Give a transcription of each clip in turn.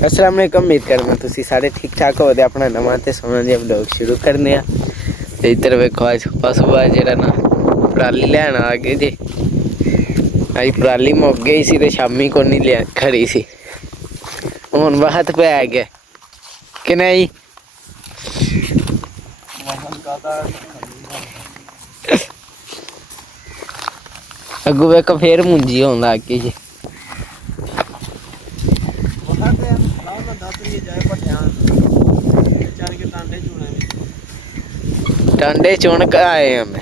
अस्सलाम वालेकुम। उम्मीद करना तुसी सारे ठीक ठाक हो। अपना नवा ते सोहना जिहा ब्लॉग शुरू करने आ। ते इधर वेखो अज सुबह जेह्ड़ा ना पराली लैन आ गए जे। अज पराली मुक गई सी ते शामी को नहीं लिया खड़ी सी। हुण वहत पै गया कि नहीं। अगू वेखो फिर मुंजी होन लग गई जी। टांडे चुन के आए हम।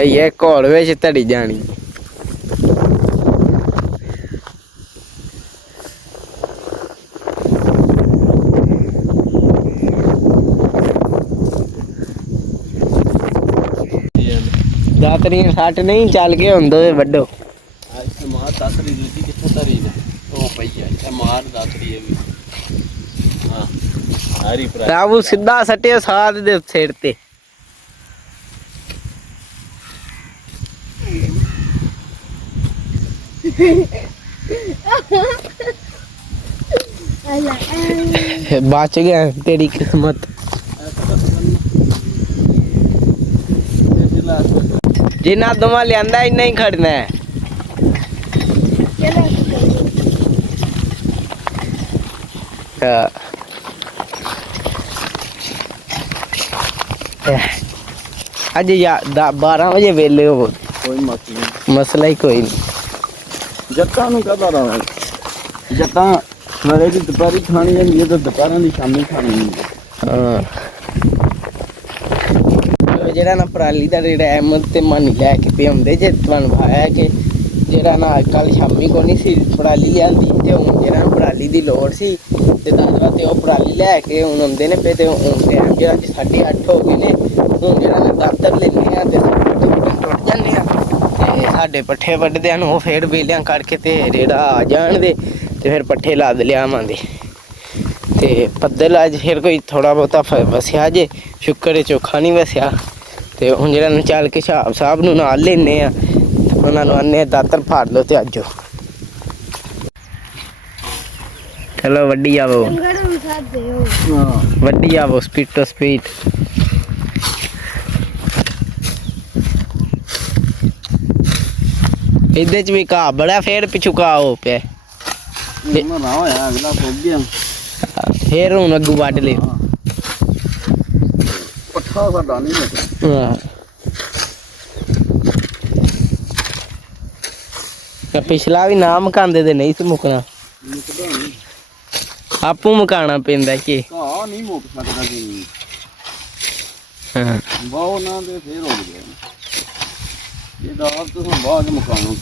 ये घोल विच धड़ी जानी। दातरी सट नहीं चल के हों दो वड्डो। मार दातरी दूजी कितने धरी ने ओ पई है मार दातरी है भी। हां हरी प्रा रावू सीधा सटे साथ दे सिर ते। बच गया तेरी किस्मत। जिन्ना दोवां लियांदा इन्ना ही खड़ना है। अज 12 बजे वेले हो कोई मसला ही कोई नहीं। जत्ता नूं कदा रहा जत्ता सवेरे दी दोपहरी खानी है तो दोपहर दी शामी खानी है। जेड़ा ना पराली दा रेड़ा अहमद ते मानी लैके पे आउंदे जे तुहानूं आया कि जेड़ा ना कल शामी को नहीं सी पराली लियांदी ते हुण जेड़ा पराली दी लोड़ सी ते दादा ते ओह पराली लैके हुण आउंदे ने पे ते हुण टैम जेड़ा 8:30 हो गए ने। हुण जेड़ा ना दातर लैने आ ते पट्ठे टुट जाने आ ते साडे पट्ठे वड्डदे न ओह फिर बेलियां करके ते रेड़ा आ जाण दे ते फिर पट्ठे लद लियावांगे। ते पद्दल अज फिर कोई थोड़ा बहुता वस्या जे शुक्र चोखा नहीं वस्या। ते हुण जेड़ा चल के शाह साहब नूं नाल लेने आ उन्हां नूं आने दातर फाड़ लो ते अज्जो चलो वड्डी आवो वड्डी आवो स्पीड टू स्पीड। इहदे च भी घाह बड़ा फिर पिछू घाह हो पे अगला पुग गया फिर हुण अग्गू वड्ड ले पट्ठा साडा नहीं पिछला भी ना मकांदे ते नहीं सी मुकना आपू मकाना पैंदा कि घाह नहीं मुक सकदा कि बहु ना दे फिर हो गया ये दाल तो बाद मकाना।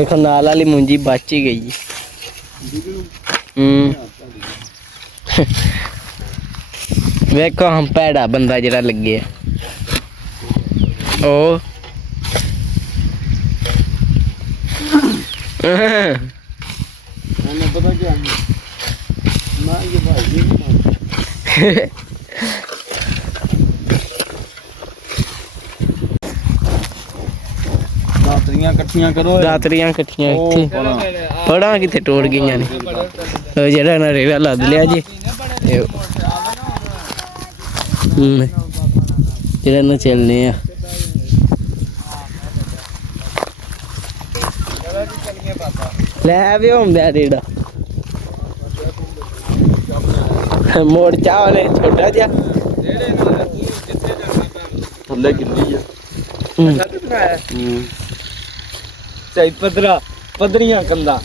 एक नाल वाली मुंजी बच ही गई। वेखो हम भैड़ा बंदा जरा लगे ओ पता क्या ना ये भाई दातरियां कट्ठियां करो दातरियां कट्ठियां इत्थे फड़ा किथे टोड़ गईयां ने जेड़ा ना रेड़ा लद लिया जी जेड़ा ना चलने आ लै भी होंदा रेड़ा मोड़ चावले छोटा जा थल्ले गिल्ली है चाही पदरा पदरियां कंदा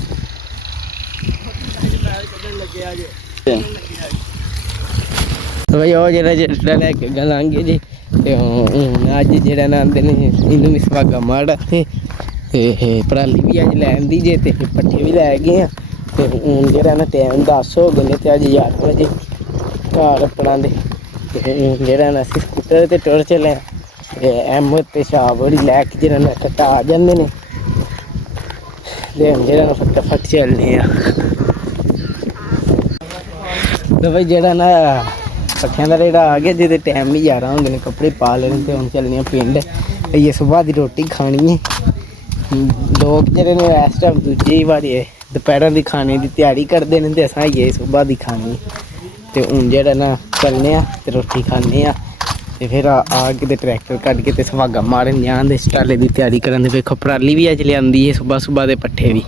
भाई वो जेड़ा लैके गलांगे जी अज जेड़ा ना आंदे ने इनू भी सुहागा माड़ा ते पराली भी अज लैन दी जे ते पट्ठे भी लै गए हैं। ते हूँ जेड़ा ना टाइम 10 हो गए ते अज 11 बजे घर अपना दे जेड़ा ना असीं स्कूटर ते टुर चले अहमद ते शाह बड़ी लैके जेड़ा ना कट्टा आ जांदे ने ਦੇ ਜਿਹੜਾ ਨਾ ਫਟਾਫਟ ਚੱਲਦੇ ਆ। ਤੇ ਬਈ ਜਿਹੜਾ ਨਾ ਪੱਠਿਆਂ ਦਾ ਰੇੜਾ ਆ ਗਿਆ, ਜਿਹਦੇ ਟਾਈਮ ਵੀ ਜ਼ਿਆਦਾ ਹੁੰਦੇ ਨੇ, ਕੱਪੜੇ ਪਾ ਲੈਣੇ ਤੇ ਹੁਣ ਚੱਲਣੇ ਆ ਪਿੰਡ। ਇਹ ਸੁਬਾਹ ਦੀ ਰੋਟੀ ਖਾਣੀ ਹੈ। ਲੋਕ ਜਿਹੜੇ ਨੇ ਇਸ ਟਾਈਮ ਦੂਜੀ ਵਾਰੀ ਦੁਪਹਿਰਾਂ ਦੀ ਖਾਣੇ ਦੀ ਤਿਆਰੀ ਕਰਦੇ ਨੇ, ਤੇ ਅਸਾਂ ਇਹ ਸੁਬਾਹ ਦੀ ਖਾਣੀ। ਤੇ ਹੁਣ ਜਿਹੜਾ ਨਾ ਚੱਲਣੇ ਆ ਤੇ ਰੋਟੀ ਖਾਣੇ ਆ, ਤੇ ਫਿਰ ਆ ਕੇ ਤੇ ਟਰੈਕਟਰ ਕੱਢ ਕੇ ਤੇ ਸੁਹਾਗਾ ਮਾਰਨ ਜਾਂਦੇ ਸਟਾਲੇ ਦੀ ਤਿਆਰੀ ਕਰਨ ਦੇ। ਵੇਖੋ ਪਰਾਲੀ ਵੀ ਅੱਜ ਲਿਆਂਦੀ ਹੈ ਸੁਬਾਹ ਦੇ ਪੱਠੇ ਵੀ,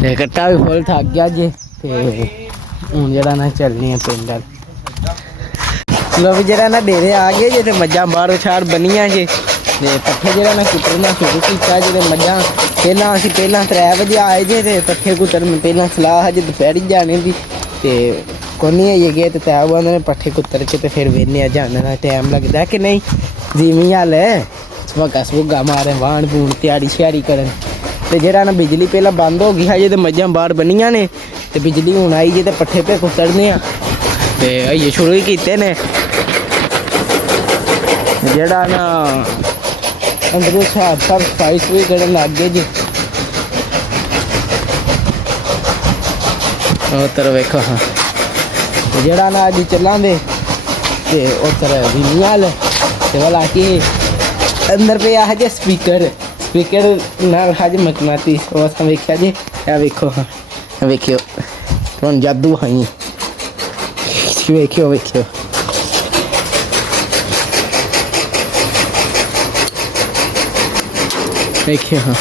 ਤੇ ਕੱਟਾ ਵੀ ਫੁੱਲ ਥੱਕ ਗਿਆ ਜੇ। ਤੇ ਹੁਣ ਜਿਹੜਾ ਨਾ ਚੱਲਣੇ ਆ ਪਿੰਡ। ਲੋ ਵੀ ਜਿਹੜਾ ਨਾ ਡੇਰੇ ਆ ਗਏ ਜੇ, ਤੇ ਮੱਝਾਂ ਬਾਹਰੋਂ ਛਾੜ ਬਣੀਆਂ ਜੇ, ਤੇ ਪੱਠੇ ਜਿਹੜਾ ਨਾ ਕੁੱਟਣਾ ਸ਼ੁਰੂ ਕੀਤਾ। ਜਿਹੜੇ ਮੱਝਾਂ ਪਹਿਲਾਂ 3 ਵਜੇ ਆਏ ਜੇ, ਤੇ ਪੱਠੇ ਕੁੱਟਣ ਪਹਿਲਾਂ ਸਲਾਹ ਹਜੇ ਦੁਪਹਿਰੀ ਜਾਣੇ ਦੀ, ਤੇ ਕੋਨੀ ਆਈਏ ਗਏ ਤੇ ਤੈ ਉਹ ਨੇ ਪੱਠੇ ਕੁੱਤਰ ਕੇ ਤੇ ਫਿਰ ਵੇਨੇ ਆ ਜਾਣ ਦਾ ਟਾਈਮ ਲੱਗਦਾ ਕਿ ਨਹੀਂ। ਜਿਵੇਂ ਹਾਲ ਸੁਹਾਗਾ ਮਾਰੇ ਵਾਣ ਬੂਣ ਤਿਆਰੀ ਸ਼ਿਆਰੀ ਕਰਨ। ਤੇ ਜਿਹੜਾ ਨਾ ਬਿਜਲੀ ਪਹਿਲਾਂ ਬੰਦ ਹੋ ਗਈ ਹਜੇ, ਤੇ ਮੱਝਾਂ ਬਾਹਰ ਬਣੀਆਂ ਨੇ, ਤੇ ਬਿਜਲੀ ਹੁਣ ਆਈ ਜੇ, ਤੇ ਪੱਠੇ ਤੇ ਕੁੱਤਰਨੇ ਆ ਤੇ ਇਹ ਸ਼ੁਰੂ ਹੀ ਕੀਤੇ ਨੇ। ਜਿਹੜਾ ਨਾ ਅੰਦਰੋਂ ਸਾਫ ਸਫਾਈ ਵੀ ਕਰਨ ਲੱਗ ਗਏ ਜੀ। ਉੱਧਰ ਵੇਖੋ ਹਾਂ, ਜਿਹੜਾ ਨਾ ਅੱਜ ਚੱਲਾਂਗੇ ਤੇ ਉੱਧਰ ਵੀਨੀਆਲ ਤੇ ਵਾਲਾ ਕਿ ਅੰਦਰ ਪਿਆ ਹਜੇ ਸਪੀਕਰ ਨਾਲ ਹਜੇ ਮਕਨਾਤੀ ਉਹ ਅਸਾਂ ਵੇਖਿਆ ਜੀ। ਇਹ ਵੇਖੋ ਹਾਂ, ਵੇਖਿਓ ਤੁਹਾਨੂੰ ਜਾਦੂ ਹੈ। ਵੇਖਿਓ ਹਾਂ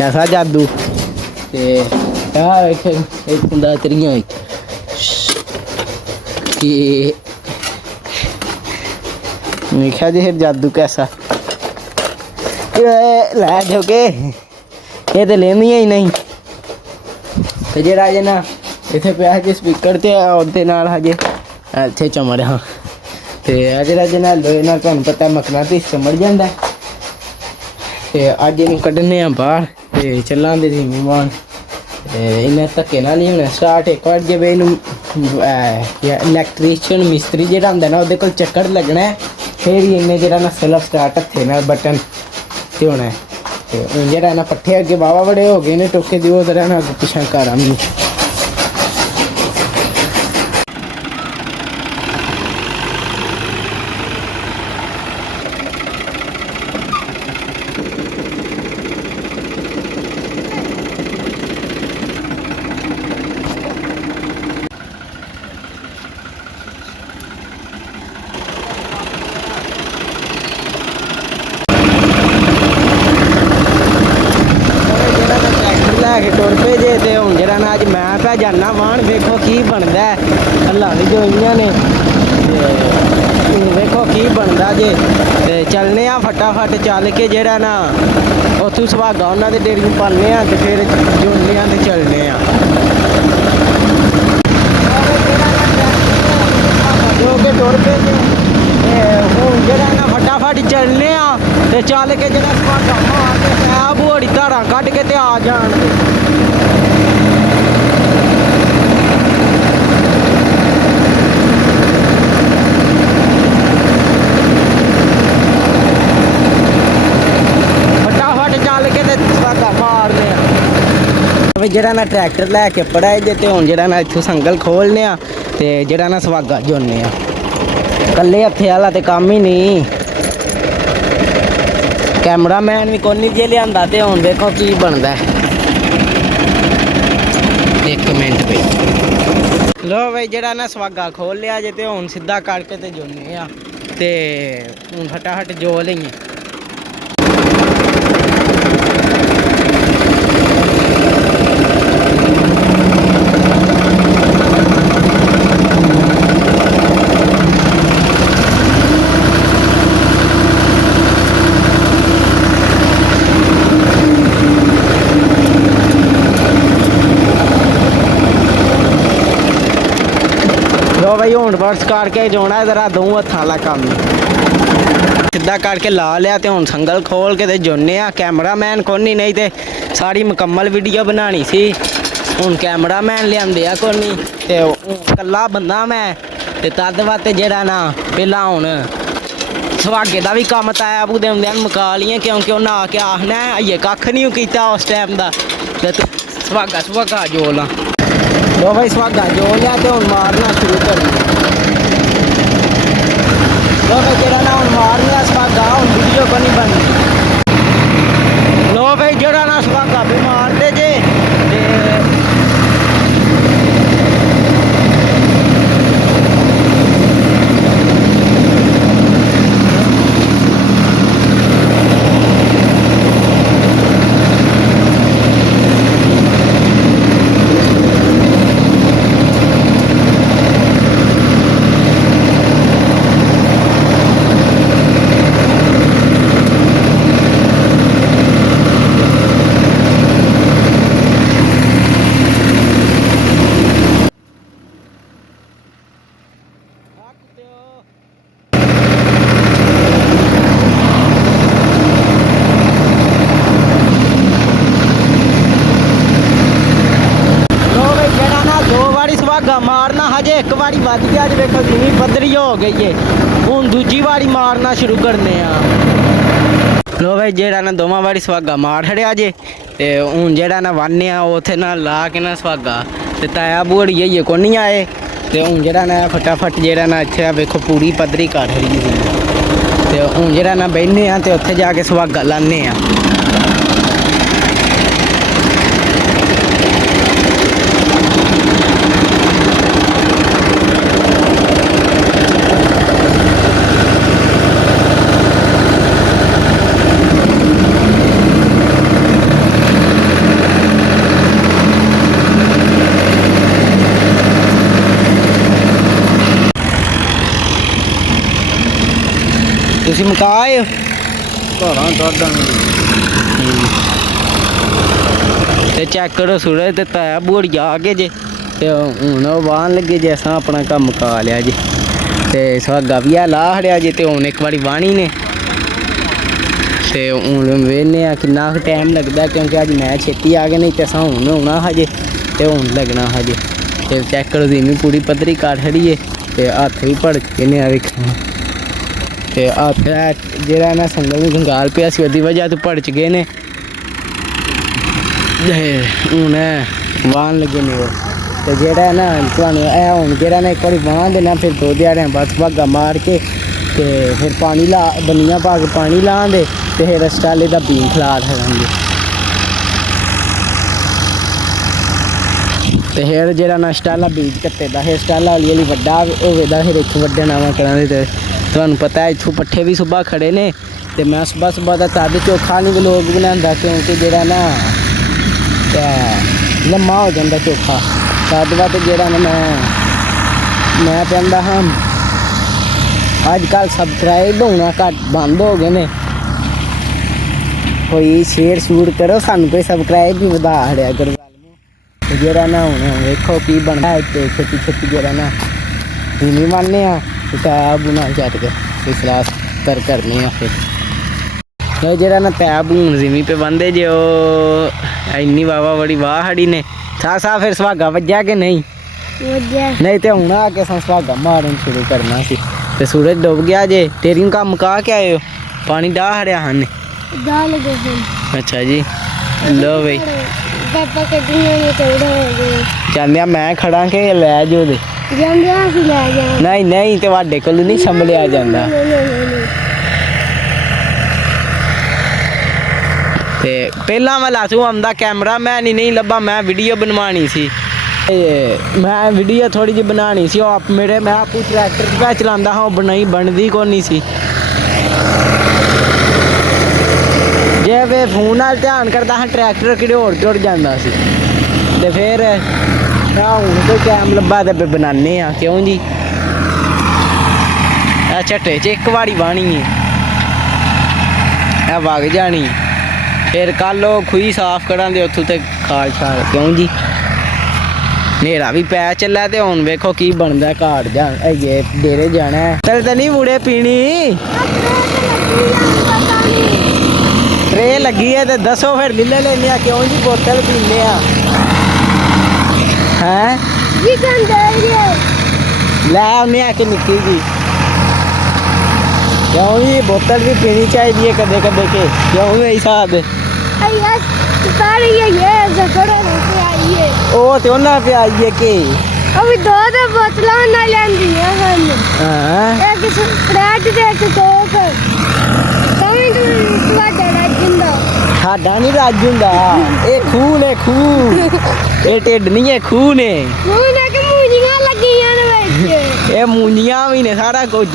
ਐਸਾ ਜਾਦੂ। ਤੇ ਆ ਵੇਖ ਇੱਕ ਹੁੰਦਾ ਤੇਰੀਆਂ ਕਿ ਵੇਖਿਆ ਜੇ ਜਾਦੂ ਕੈਸਾ ਲੈ ਜੋਗੇ ਇਹ ਤੇ ਲੈਂਦੀਆਂ ਹੀ ਨਹੀਂ। ਤੇ ਜਿਹੜਾ ਜੇ ਨਾ ਇੱਥੇ ਪਿਆ ਜੇ ਸਪੀਕਰ ਤੇ ਉਹਦੇ ਨਾਲ ਹਜੇ ਇੱਥੇ ਚਮੜ ਹਾਂ। ਤੇ ਆ ਜਿਹੜਾ ਜੇ ਨਾਲ ਲੋਹੇ ਨਾਲ ਤੁਹਾਨੂੰ ਪਤਾ ਮਕਨਾਤੀ ਚਮੜ ਜਾਂਦਾ। ਤੇ ਅੱਜ ਇਹਨੂੰ ਕੱਢਣੇ ਆ ਬਾਹਰ ਤੇ ਚੱਲਾਂਗੇ ਜੀ ਮਹਿਮਾਨ। ਇਹਨਾਂ ਧੱਕੇ ਨਾਲ ਹੀ ਹੋਣਾ ਸਟਾਰਟ। ਇੱਕ ਵਾਰ ਜੇ ਇਹਨੂੰ ਇਲੈਕਟ੍ਰੀਸ਼ੀਅਨ ਮਿਸਤਰੀ ਜਿਹੜਾ ਹੁੰਦਾ ਨਾ ਉਹਦੇ ਕੋਲ ਚੱਕਰ ਲੱਗਣਾ, ਫਿਰ ਹੀ ਇਹਨੇ ਜਿਹੜਾ ਨਾ ਸੈਲਫ ਸਟਾਰਟ ਹੱਥੇ ਨਾਲ ਬਟਨ ਤੇ ਹੋਣਾ। ਤੇ ਹੁਣ ਜਿਹੜਾ ਨਾ ਪੱਠੇ ਅੱਗੇ ਵਾਹਵਾ ਬੜੇ ਹੋ ਗਏ ਨੇ ਟੋਕੇ ਦੀ, ਉਹ ਤਰ੍ਹਾਂ ਨਾ ਅੱਗੇ ਪਿੱਛਾ ਕਰ ਆਉਂਦੀ। ਲੈ ਕੇ ਟੁਰ ਪਏ ਜੇ। ਤੇ ਹੁਣ ਜਿਹੜਾ ਨਾ ਅੱਜ ਮੈਂ ਪਿਆ ਜਾਨਾ ਵਾਹਣ, ਵੇਖੋ ਕੀ ਬਣਦਾ। ਹੱਲਾਂ ਵੀ ਜੋਈਆਂ ਨੇ ਤੇ ਵੇਖੋ ਕੀ ਬਣਦਾ ਜੇ। ਤੇ ਚੱਲਨੇ ਆ ਫਟਾਫਟ ਚੱਲ ਕੇ ਜਿਹੜਾ ਨਾ ਉੱਥੋਂ ਸੁਹਾਗਾ ਉਹਨਾਂ ਦੇ ਡੇਰੀ ਨੂੰ ਪਾਉਂਦੇ ਆ, ਤੇ ਫਿਰ ਜੋਨੇ ਆ ਤੇ ਚੱਲਨੇ ਆ। ਜੋ ਕੇ ਟੁਰ ਪਏ ਜੇ, ਹੁਣ ਜਿਹੜਾ ਨਾ ਫਟਾਫਟ ਚੱਲਨੇ ਆ ਤੇ ਚੱਲ ਕੇ ਜਿਹੜਾ ਸੁਹਾਗਾ ਮਾਰ ਕੇ ਆ ਬੋੜੀ ਧਾਰਾਂ ਕੱਢ ਕੇ ਤੇ ਆ ਜਾਣਗੇ। ਫਟਾਫਟ ਚੱਲ ਕੇ ਤੇ ਸੁਹਾਗਾ ਮਾਰਨੇ ਆ। ਜਿਹੜਾ ਨਾ ਟਰੈਕਟਰ ਲੈ ਕੇ ਪੜਾਏ ਜੇ, ਤੇ ਹੁਣ ਜਿਹੜਾ ਨਾ ਇੱਥੋਂ ਸੰਗਲ ਖੋਲਨੇ ਆ ਤੇ ਜਿਹੜਾ ਨਾ ਸੁਹਾਗਾ ਜੋਨੇ ਆ। ਕੱਲੇ ਹੱਥੇ ਵਾਲਾ ਤੇ ਕੰਮ ਹੀ ਨਹੀਂ। ਕੈਮਰਾਮੈਨ ਵੀ ਕੋਨੀ ਜੇ ਲਿਆਂਦਾ। ਤੇ ਹੁਣ ਵੇਖੋ ਕੀ ਬਣਦਾ। 1 ਮਿੰਟ ਪਈ। ਲੋ ਬਈ ਜਿਹੜਾ ਨਾ ਸੁਹਾਗਾ ਖੋਲ ਲਿਆ ਜੇ, ਤੇ ਹੁਣ ਸਿੱਧਾ ਕਰਕੇ ਤੇ ਜੋਨੇ ਆ। ਤੇ ਹੁਣ ਫਟਾਫਟ ਜੋ ਲਈਏ। ਲੋ ਬਈ ਹੁਣ ਵਰਸ ਕਰਕੇ ਜੋਣਾ ਜ਼ਰਾ ਦੋ ਹੱਥਾਂ ਵਾਲਾ ਕੰਮ ਸਿੱਧਾ ਕਰਕੇ ਲਾ ਲਿਆ। ਤੇ ਹੁਣ ਸੰਗਲ ਖੋਲ ਕੇ ਤੇ ਜੋਨੇ ਆ। ਕੈਮਰਾਮੈਨ ਕੋਨੀ, ਨਹੀਂ ਤੇ ਸਾਰੀ ਮੁਕੰਮਲ ਵੀਡੀਓ ਬਣਾਉਣੀ ਸੀ। ਹੁਣ ਕੈਮਰਾਮੈਨ ਲਿਆਂਦੇ ਆ ਕੋਨੀ, ਤੇ ਇਕੱਲਾ ਬੰਦਾ ਮੈਂ ਤੇ ਤਦ ਵਾਸਤੇ ਜਿਹੜਾ ਨਾ ਪਹਿਲਾਂ ਹੁਣ ਸੁਹਾਗੇ ਦਾ ਵੀ ਕੰਮ ਤਾਇਆ ਬੂ ਦੇ ਹੁੰਦਿਆਂ ਨੂੰ ਮੁਕਾ ਲਈਏ, ਕਿਉਂਕਿ ਉਹਨਾਂ ਆ ਕੇ ਆਖਣਾ ਅਈਏ ਕੱਖ ਨਹੀਂ ਕੀਤਾ ਉਸ ਟਾਈਮ ਦਾ। ਤੇ ਸੁਹਾਗਾ ਜੋ ਲਾ ਲੋ ਬਈ, ਸੁਹਾਗਾ ਜੋ ਲਿਆ ਤੇ ਹੁਣ ਮਾਰਨਾ ਸ਼ੁਰੂ ਕਰਨਾ। ਲੋ ਬਈ ਜਿਹੜਾ ਨਾ ਹੁਣ ਮਾਰਨਾ ਸੁਹਾਗਾ, ਹੁਣ ਵੀਡੀਓ ਬਣੀ ਲੋ ਬਈ ਜਿਹੜਾ ਨਾ ਸੁਹਾਗਾ ਵੀ ਮਾਰਦੇ ਜੇ ਤੇ ਮਾਰਨਾ ਹਜੇ ਇੱਕ ਵਾਰੀ ਵੱਜ ਗਿਆ। ਅੱਜ ਵੇਖੋ ਜ਼ਮੀਨ ਪੱਧਰੀ ਹੋ ਗਈ ਏ, ਹੁਣ ਦੂਜੀ ਵਾਰੀ ਮਾਰਨਾ ਸ਼ੁਰੂ ਕਰਨੇ ਆ। ਲੋ ਬਈ ਜਿਹੜਾ ਨਾ ਦੋਵਾਂ ਵਾਰੀ ਸੁਹਾਗਾ ਮਾਰ ਛੜਿਆ ਜੇ ਤੇ ਹੁਣ ਜਿਹੜਾ ਨਾ ਵਾਹਨੇ ਆ ਉੱਥੇ ਨਾ ਲਾ ਕੇ ਨਾ ਸੁਹਾਗਾ ਤੇ ਤਾਇਆ ਬੂੜੀ ਇਹ ਕੋ ਨਹੀਂ ਆਏ ਤੇ ਹੁਣ ਜਿਹੜਾ ਨਾ ਫਟਾਫਟ ਜਿਹੜਾ ਨਾ ਇੱਥੇ ਵੇਖੋ ਪੂਰੀ ਪੱਧਰੀ ਕਰ ਰਹੀ ਸੀ ਤੇ ਹੁਣ ਜਿਹੜਾ ਨਾ ਬਹਿਨੇ ਆ ਤੇ ਉੱਥੇ ਜਾ ਕੇ ਸੁਹਾਗਾ ਲਾਣੇ ਆ। ਤੁਸੀਂ ਮੁਕਾ ਆਏ ਹੋ ਘਰਾਂ ਕੱਢਾਂ ਤੇ ਚੈੱਕ ਕਰੋ ਸੂਰਜ ਤੇ ਤਾਇਆ ਬੂੜੀ ਆ ਗਏ ਜੇ ਤੇ ਹੁਣ ਉਹ ਵਾਹਣ ਲੱਗੇ ਜੇ ਅਸਾਂ ਆਪਣਾ ਕੰਮ ਮੁਕਾ ਲਿਆ ਜੀ ਤੇ ਸੁਹਾਗਾ ਵੀ ਆ ਲਾ ਹੜਿਆ ਜੇ ਤੇ ਹੁਣ ਇੱਕ ਵਾਰੀ ਵਾਹਣੀ ਨੇ ਤੇ ਹੁਣ ਵੇਖਦੇ ਆ ਕਿੰਨਾ ਕੁ ਟਾਈਮ ਲੱਗਦਾ, ਕਿਉਂਕਿ ਅੱਜ ਮੈਂ ਛੇਤੀ ਆ ਗਏ, ਨਹੀਂ ਤੇ ਅਸਾਂ ਹੁਣ ਆਉਣਾ ਹਜੇ ਤੇ ਹੁਣ ਲੱਗਣਾ ਹਜੇ। ਤੇ ਚੈੱਕ ਕਰੋ ਜਿਵੇਂ ਪੂਰੀ ਪੱਧਰੀ ਕਰ ਛੜੀਏ ਤੇ ਹੱਥ ਵੀ ਭੜਕ ਕੇ ਨੇ ਆ ਵੇਖੋ ਤੇ ਹੱਥ ਜਿਹੜਾ ਨਾ ਸੰਗਲ ਨੂੰ ਗੰਗਾਲ ਪਿਆ ਸੀ ਉਹਦੀ ਵਜ੍ਹਾ ਤੋਂ ਭੜਚ ਗਏ ਨੇ ਤੇ ਹੁਣ ਵਾਹਣ ਲੱਗੇ ਨੇ ਉਹ। ਤੇ ਜਿਹੜਾ ਨਾ ਤੁਹਾਨੂੰ ਇਹ ਹੁਣ ਜਿਹੜਾ ਨਾ ਇੱਕ ਵਾਰੀ ਵਾਹਣ ਦੇਣਾ, ਫਿਰ 2 ਦਿਹਾੜਿਆਂ ਬਾਅਦ ਸੁਹਾਗਾ ਮਾਰ ਕੇ ਤੇ ਫਿਰ ਪਾਣੀ ਲਾ ਬੰਨੀਆਂ ਪਾ ਕੇ ਪਾਣੀ ਲਾਉਂਦੇ ਤੇ ਫਿਰ ਸਟਾਲੇ ਦਾ ਬੀਨ ਖਿਲਾ ਦੇਵਾਂਗੇ। ਤੇ ਫਿਰ ਜਿਹੜਾ ਨਾ ਸਟਾਲਾ ਬੀਜ ਕੱਤੇ ਦਾ ਫਿਰ ਸਟਾਲਾ ਹੌਲੀ ਹੌਲੀ ਵੱਡਾ ਹੋਵੇਦਾ, ਫਿਰ ਇੱਥੋਂ ਵੱਡਾ ਨਵਾਂ ਕਰਾਂਗੇ। ਤੇ ਤੁਹਾਨੂੰ ਪਤਾ ਹੈ ਇੱਥੋਂ ਪੱਠੇ ਵੀ ਸੁਬਾਹ ਖੜੇ ਨੇ ਤੇ ਮੈਂ ਸੁਬਾਹ ਦਾ ਤਦ ਚੋਖਾ ਨਹੀਂ ਵਲੋਗ ਬਣਾਉਂਦਾ, ਕਿਉਂਕਿ ਜਿਹੜਾ ਨਾ ਲੰਮਾ ਹੋ ਜਾਂਦਾ ਚੋਖਾ। ਤਦ ਬਾਅਦ ਜਿਹੜਾ ਨਾ ਮੈਂ ਕਹਿੰਦਾ ਹਾਂ ਅੱਜ ਕੱਲ੍ਹ ਸਬਸਕ੍ਰਾਈਬ ਹੋਣਾ ਘੱਟ ਬੰਦ ਹੋ ਗਏ ਨੇ, ਕੋਈ ਸ਼ੇਅਰ ਸ਼ੂਰ ਕਰੋ, ਸਾਨੂੰ ਕੋਈ ਸਬਸਕ੍ਰਾਈਬ ਵੀ ਵਧਾ ਹੜਿਆ ਕਰੋ। ਤੇ ਜਿਹੜਾ ਨਾ ਹੁਣ ਵੇਖੋ ਕੀ ਬਣਦਾ ਤੇ ਛੇਤੀ ਜਿਹੜਾ ਨਾ ਨਹੀਂ ਮੰਨਦੇ ਆ ਤਾਇਆ ਬੁਣਾ ਚੱਟ ਕੇ ਇਸਲਾਸ ਕਰਨੇ ਆ। ਫਿਰ ਜਿਹੜਾ ਨਾ ਤਾਇਆ ਬੂਣ ਜ਼ਿਮੀ ਪੇ ਬੰਦੇ ਜੇ ਉਹ ਇੰਨੀ ਵਾਵਾ ਬੜੀ ਵਾਹ ਹੜੀ ਨੇ ਸਾ ਫਿਰ ਸੁਹਾਗਾ ਵੱਜਿਆ ਕਿ ਨਹੀਂ ਵੱਜਿਆ? ਨਹੀਂ ਤੇ ਹੁਣ ਆ ਕੇ ਸੁਹਾਗਾ ਮਾਰਨ ਸ਼ੁਰੂ ਕਰਨਾ ਸੀ ਤੇ ਸੂਰਜ ਡੁੱਬ ਗਿਆ ਜੇ। ਤੇਰੀ ਕੰਮ ਮੁਕਾ ਕੇ ਆਏ ਹੋ, ਪਾਣੀ ਡਾਹ ਹੜਿਆ ਹਨ ਡਾਹ ਲਗੇ ਹਨ। ਅੱਛਾ ਜੀ ਲੋ ਬਈ ਪਾਪਾ ਕੱਢੀਆਂ ਨੇ ਚੌੜਾ ਹੋ ਗਏ ਕਹਿੰਦੇ ਆ ਮੈਂ ਖੜਾ ਕੇ ਲੈ ਜੋ ਦੇ ਜਾਂਦੇ ਆ ਅਸੀਂ ਲੈ ਜਾ ਨਹੀਂ ਤੁਹਾਡੇ ਕੋਲ ਨਹੀਂ ਸੰਭਲਿਆ ਜਾਂਦਾ। ਤੇ ਪਹਿਲਾਂ ਵਾਲਾ ਤੂੰ ਆਉਂਦਾ ਕੈਮਰਾ ਮੈਂ ਨਹੀਂ ਲੱਭਾ, ਮੈਂ ਵੀਡੀਓ ਬਣਵਾਣੀ ਸੀ ਮੈਂ ਵੀਡੀਓ ਥੋੜੀ ਜਿਹੀ ਬਣਾਣੀ ਸੀ। ਉਹ ਮੇਰੇ ਮੈਂ ਆਪੂ ਟਰੈਕਟਰ ਤੇ ਚਲਾਉਂਦਾ ਹਾਂ, ਬਣਦੀ ਕੋਈ ਨਹੀਂ ਸੀ। ਜੇ ਵੇ ਫੋਨ ਨਾਲ ਧਿਆਨ ਕਰਦਾ ਹਾਂ ਟਰੈਕਟਰ ਕਿਹੜੇ ਹੋਰ ਜੁੜ ਜਾਂਦਾ ਸੀ। ਤੇ ਫਿਰ ਹੁਣ ਕੋਈ ਟਾਈਮ ਲੱਭਾ ਤੇ ਬਣਾਉਂਦੇ ਆ, ਕਿਉਂ ਜੀ? ਇਹ ਝੱਟੇ 'ਚ ਇੱਕ ਵਾਰੀ ਵਾਹਣੀ ਹੈ, ਇਹ ਵਗ ਜਾਣੀ, ਫਿਰ ਕੱਲ ਉਹ ਖੂਹੀ ਸਾਫ਼ ਕਰਾਂਗੇ ਉੱਥੋਂ ਤੇ ਖਾਲ ਛਾਲ, ਕਿਉਂ ਜੀ? ਹਨੇਰਾ ਵੀ ਪੈ ਚੱਲਿਆ ਤੇ ਹੁਣ ਵੇਖੋ ਕੀ ਬਣਦਾ। ਘਾਟ ਜਾ ਇਹ ਡੇਰੇ ਜਾਣਾ ਤੇਰੇ ਤਾਂ ਨਹੀਂ ਮੁੜੇ ਪੀਣੀ ਟਰੇ ਲੱਗੀ ਹੈ ਤੇ ਦੱਸੋ ਫਿਰ ਲੈ ਲੈਂਦੇ ਆ, ਕਿਉਂ ਜੀ? ਬੋਤਲ ਪੀਂਦੇ ਆ ਹੈ ਜੀ ਕਹਿੰਦੇ ਲੈ ਆਉਂਦੇ ਆ ਕਿ ਨਿੱਕੀ ਜੀ ਕਿਉਂ ਜੀ ਬੋਤਲ ਵੀ ਪੀਣੀ ਚਾਹੀਦੀ ਹੈ ਕਦੇ ਕਦੇ ਕੇ ਕਿਉਂ ਨਹੀਂ ਹਿਸਾਬ ਯਾਰ ਸਾਰੀ ਇਹ ਜ਼ਖੜਾ ਨਹੀਂ ਆਈਏ ਉਹ ਤੇ ਉਹਨਾਂ ਪਿਆਈਏ ਕਿ ਅਭੀ ਦੋ ਬੋਤਲਾਂ ਨਾਲ ਲੈਂਦੀਆਂ ਹਨ ਹਾਂ ਇੱਕ ਸਪਰੈਡ ਦੇ ਇੱਕ ਕੋਕ ਕਮੀ ਤੁਹਾਡਾ ਰਾਜਿੰਦਾ ਸਾਡਾ ਨਹੀਂ ਰੱਜ ਹੁੰਦਾ ਇਹ ਖੂਨ ਹੈ ਖੂਨ ਇਹ ਢਿੱਡ ਨਹੀਂ ਹੈ ਖੂਨ ਹੈ ਮੂੰਹ ਨਾ ਕਿ ਮੂੰਹਾਂ ਲੱਗੀਆਂ ਨੇ ਵਿੱਚ ਇਹ ਮੂੰਜੀਆਂ ਵੀ ਨੇ ਸਾਰਾ ਕੁਝ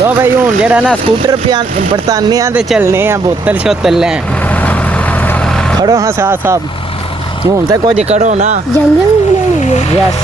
ਲੋ ਭਾਈ ਹੁਣ ਜਿਹੜਾ ਨਾ ਸਕੂਟਰ ਬਰਤਾਨੇ ਤੇ ਚੱਲਨੇ ਆ ਬੋਤਲ ਛੋਤਲ ਲੈ ਖੜੋ ਹਾਂ ਸਾਥ ਸਾਹਿਬ ਹੁਣ ਤੇ ਕੁਝ ਕਰੋ ਨਾ ਜੰਗਲ ਬਣਾਉਣੀ ਹੈ ਯੈਸ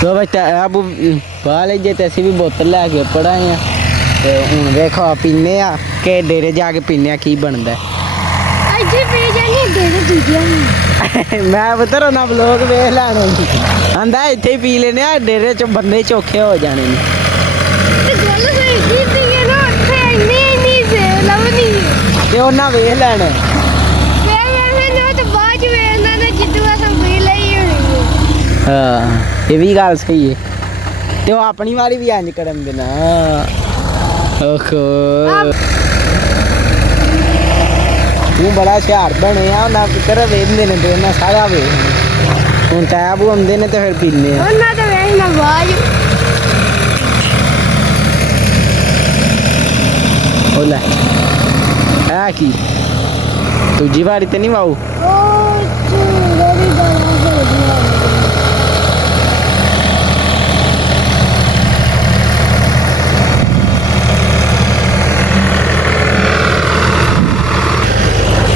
तो बच्चा अब पा लीजिए तो असं भी बोतल लैके पढ़ाए हैं तो हूँ देखो पीने के डेरे जाके पीने की बनता ਅੱਜ ਪੀ ਜਾਨੀ ਦੇ ਦੂਜਿਆਂ मैं पुत्र ना ब्लॉग वेख लैने आंदा इत्थे ही पी लेने डेरे च बंदे चौखे हो जाने ਤੇ ਗੱਲ ਸਹੀ ਕੀਤੀ ਹੈ ਨਾ ਉੱਥੇ ਇੰਨੀ ਸੇ ਲਵਨੀ ते उन्हें वेख लैने ਮੈਂ ਨਾ ਤਾਂ ਬਾਅਦ ਚ ਵੇਖਣਾ ਨਾ ਜਿੱਦੂ ਅਸਾਂ ਪੀ ਲਈ ਹੋਣੀ ਹੈ हाँ ये भी गल सही है तो अपनी वाली भी इंज करन देना ओहो तू बड़ा हुशियार बने ना पुत्र वेखते ने तो सारा वेख हूँ टैब आते ने तो फिर पीने ਉਹਨਾਂ ਤਾਂ ਵੇਖਣਾ ਬਾਅਦ ओ ले है की दूजी बारी तो नहीं वाऊ ਉਹ ਚੂੜੀ ਦਾ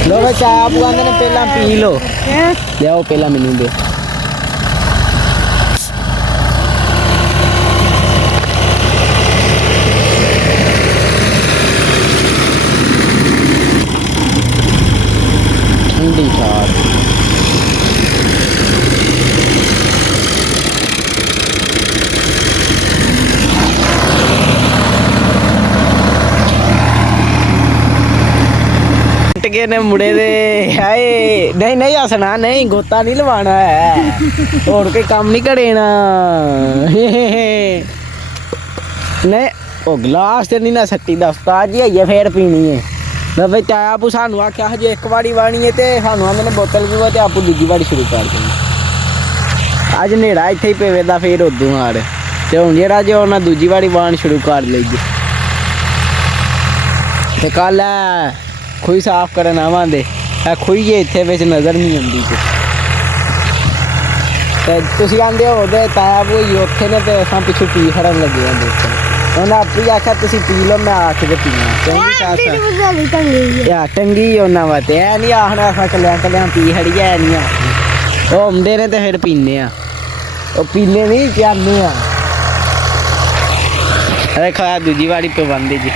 लो भाई चाय आप आंदे ने पहला पी लो ले आओ पहला मैनू दे ठंडी चाय के ने मुड़े दे हाय नहीं नहीं हसना नहीं गोता नहीं लवाना है और कोई काम नहीं करेना नहीं ओ गिलास ते नहीं ना सट्टी दा उस्ताद जी है फिर पीनी है मैं भाई चाय आपू सानू आख्या जे एक बारी वाणी है ते सानू आंदे ने बोतल पीवा ते आपू दूजी बारी शुरू कर देनी अज नेड़ा इत्थे ही पेवेदा फिर उदू हार ते हुण जेड़ा जे उन्हां दूजी बारी वाण शुरू कर लई ते कल खुई साफ करन आवांगे खुई जे इत्थे विच नज़र नहीं आंदी ते तुसीं आंदे हो दे ताया भोई उत्थे ने ते असां पिछू पी खड़न लगे हैं देखो उन्हें आपे ही आख्या तुसीं पी लो मैं आख के पीना क्योंकि साथ या टंगी उन्हां वास्ते ऐ नहीं आखना असां कल्लियां पी खड़िया ऐ नहीं आखना ओह् आंदे ने ते फिर पीने ओह् पीने नहीं पियाने देखो दूजी बारी पवांदे जी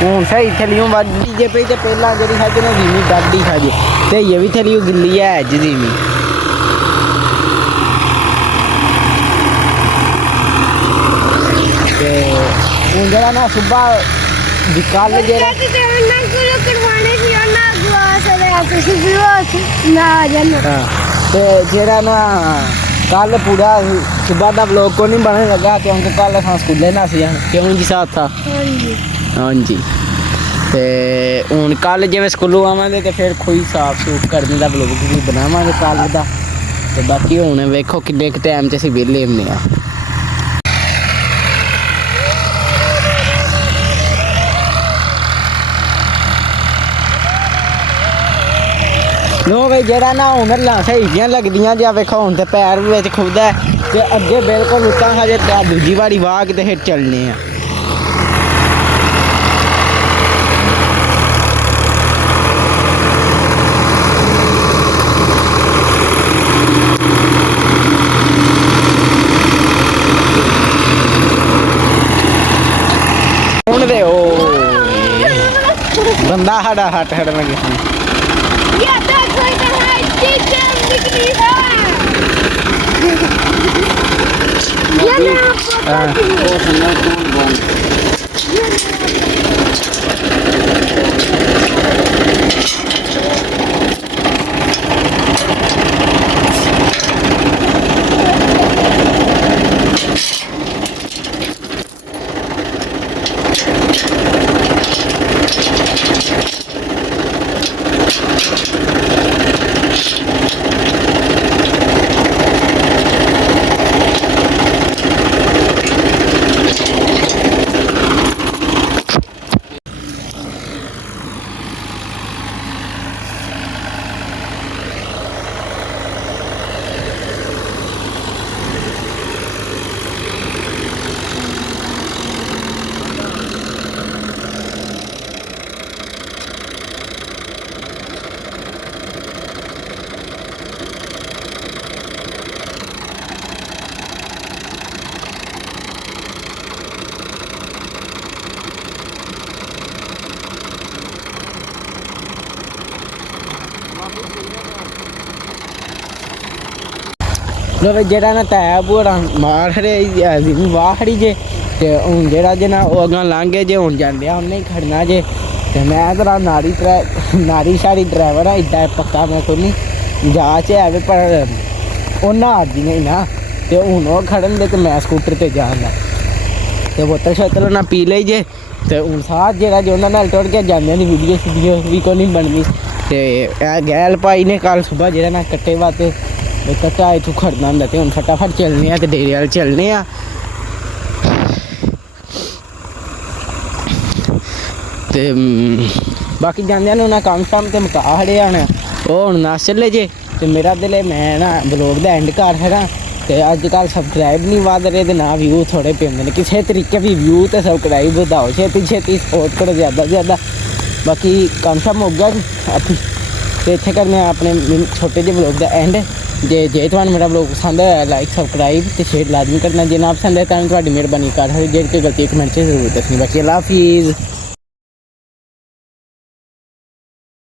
हूँ सही थलियों वधी जे पई तो पहला जी है ना जीमी डाडी खा जे तो ये भी थलियों गिली है अज जीमी हूँ जरा ना सुबह कल जरा जरा ना कल पूरा सुबह का ब्लॉग को नहीं बनने लगा क्योंकि कल अस स्कूले ना सी क्यों जी साथ था हाँ जी तो हूँ कल जिवें स्कूलों आवांगे तो फिर खुई साफ सूफ करने का ब्लॉग भी बनावांगे कल का तो बाकी हूँ वेखो किन्ने टाइम च असीं वेले होने आ लो भाई जरा ना हूँ ला सही जियां लगदियां जे वेखो हूँ तो पैर भी खुबदा है ते अगे बिल्कुल उत्तां हजे दूजी बारी वाह के फिर चलने आ ना हटा हट हट मैं किसी ये देखो इधर है टीचर निकली है ये मेरा हाँ। लो भाई जेड़ा ना तैब होरा मार खड़े वाह खड़ी जे ते हूँ जेड़ा जे ना वो अगां लंघ गए जे हूँ जांदे उन्हें ही खड़ना जे ते मैं तेरा नारी शारी ड्राइवर है इड्डा पक्का मैं कोई नहीं जाच है पर उन्हें आदि नहीं ना ते हूँ वो खड़न दे ते मैं स्कूटर ते जाना ते बोतल शोतल ना पी ली जे ते हूँ साथ जेड़ा जो उन्होंने टुर के जाने दी वीडियो भी को नहीं बननी ते गैल भाई ने कल सुबह जेड़ा ना कट्टे वाते कट्टा इतों खड़ना होंदा ते हुण फटाफट चलने ते डेरे वाल चलने ते बाकी जांदे ना कम शम ते मुका खड़े आने ओह् हुण नस चले जे ते मेरा दिल मैं ना ब्लॉग दा एंड कर खड़ा ते अजकल सब्सक्राइब नहीं वध रहे ते ना व्यू थोड़े पे होंदे ने किसी तरीके भी व्यू ते सब्सक्राइब बधाओ छेती छेती सपोर्ट करो ज़्यादा से ज़्यादा बाकी कम शम हो गया ते इत्थे करने अपने छोटे जे ब्लॉग दा एंड जे तुहानू मेरा ब्लॉग पसंद आया लाइक सबसक्राइब ते शेयर लाजमी करना जे ना पसंद है तो तुहाडी मेहरबानी कर जे कोई गलती कमेंट च जरूर दसनी बाकी अल्लाह हाफिज़।